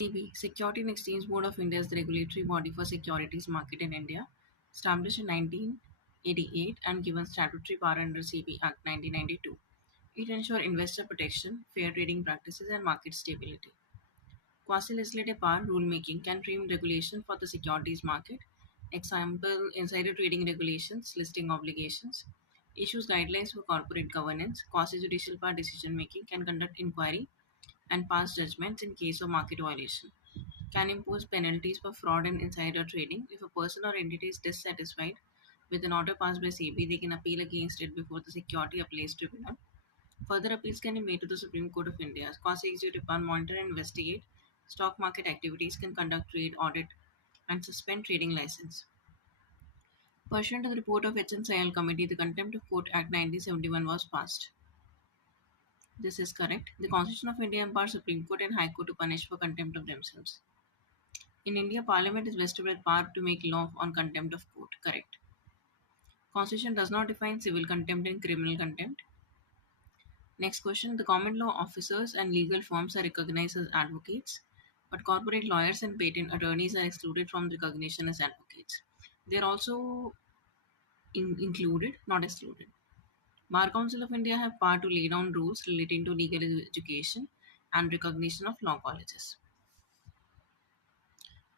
SEBI, Security and Exchange Board of India, is the regulatory body for securities market in India, established in 1988 and given statutory power under SEBI Act 1992. It ensures investor protection, fair trading practices, and market stability. Quasi-legislative power rulemaking can frame regulation for the securities market. Example, insider trading regulations, listing obligations, issues guidelines for corporate governance. Quasi-judicial power decision-making can conduct inquiry and pass judgments in case of market violation. Can impose penalties for fraud and insider trading. If a person or entity is dissatisfied with an order passed by SEBI, they can appeal against it before the Security Appeals Tribunal. Further appeals can be made to the Supreme Court of India. Quasi-executive power monitor and investigate stock market activities, can conduct trade audit, and suspend trading license. Pursuant to the report of HNCIL Committee, the Contempt of Court Act 1971 was passed. This is correct. The Constitution of India empowers Supreme Court and High Court to punish for contempt of themselves. In India, Parliament is vested with power to make law on contempt of court. Correct. Constitution does not define civil contempt and criminal contempt. Next question. The common law officers and legal firms are recognized as advocates, but corporate lawyers and patent attorneys are excluded from recognition as advocates. They are also included, not excluded. Bar Council of India have power to lay down rules relating to legal education and recognition of law colleges.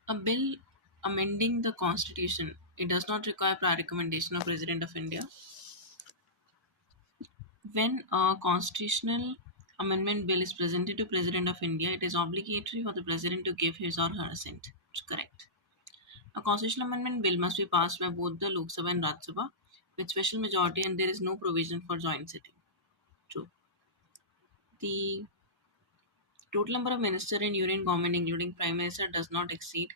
A bill amending the constitution, it does not require prior recommendation of President of India. When a constitutional amendment bill is presented to President of India, it is obligatory for the President to give his or her assent. It's correct. A constitutional amendment bill must be passed by both the Lok Sabha and Rajya Sabha with special majority, and there is no provision for joint sitting. True. The total number of ministers in union government, including Prime Minister, does not exceed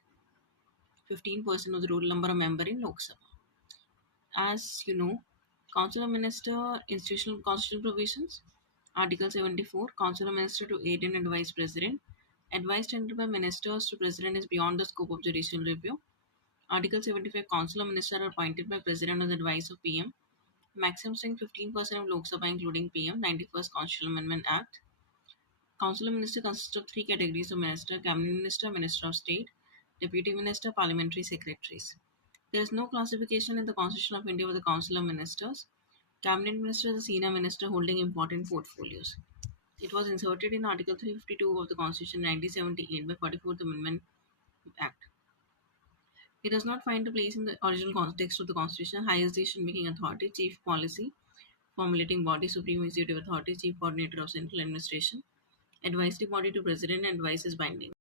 15% of the total number of members in Lok Sabha. As you know, Council of Minister institutional constitutional provisions. Article 74, Council of Minister to aid and advise President. Advice tendered by ministers to President is beyond the scope of judicial review. Article 75, Council of Ministers are appointed by President on the advice of PM. Maximum strength 15% of Lok Sabha including PM. 91st Constitutional Amendment Act. Council of Ministers consists of three categories of minister: Cabinet Minister, Minister of State, Deputy Minister, Parliamentary Secretaries. There is no classification in the Constitution of India for the Council of Ministers. Cabinet Minister is a senior minister holding important portfolios. It was inserted in Article 352 of the Constitution in 1978 by 44th Amendment Act. It does not find a place in the original context of the Constitution. Highest decision-making authority, chief policy formulating body, supreme executive authority, chief coordinator of central administration, advisory body to President, and advice is binding.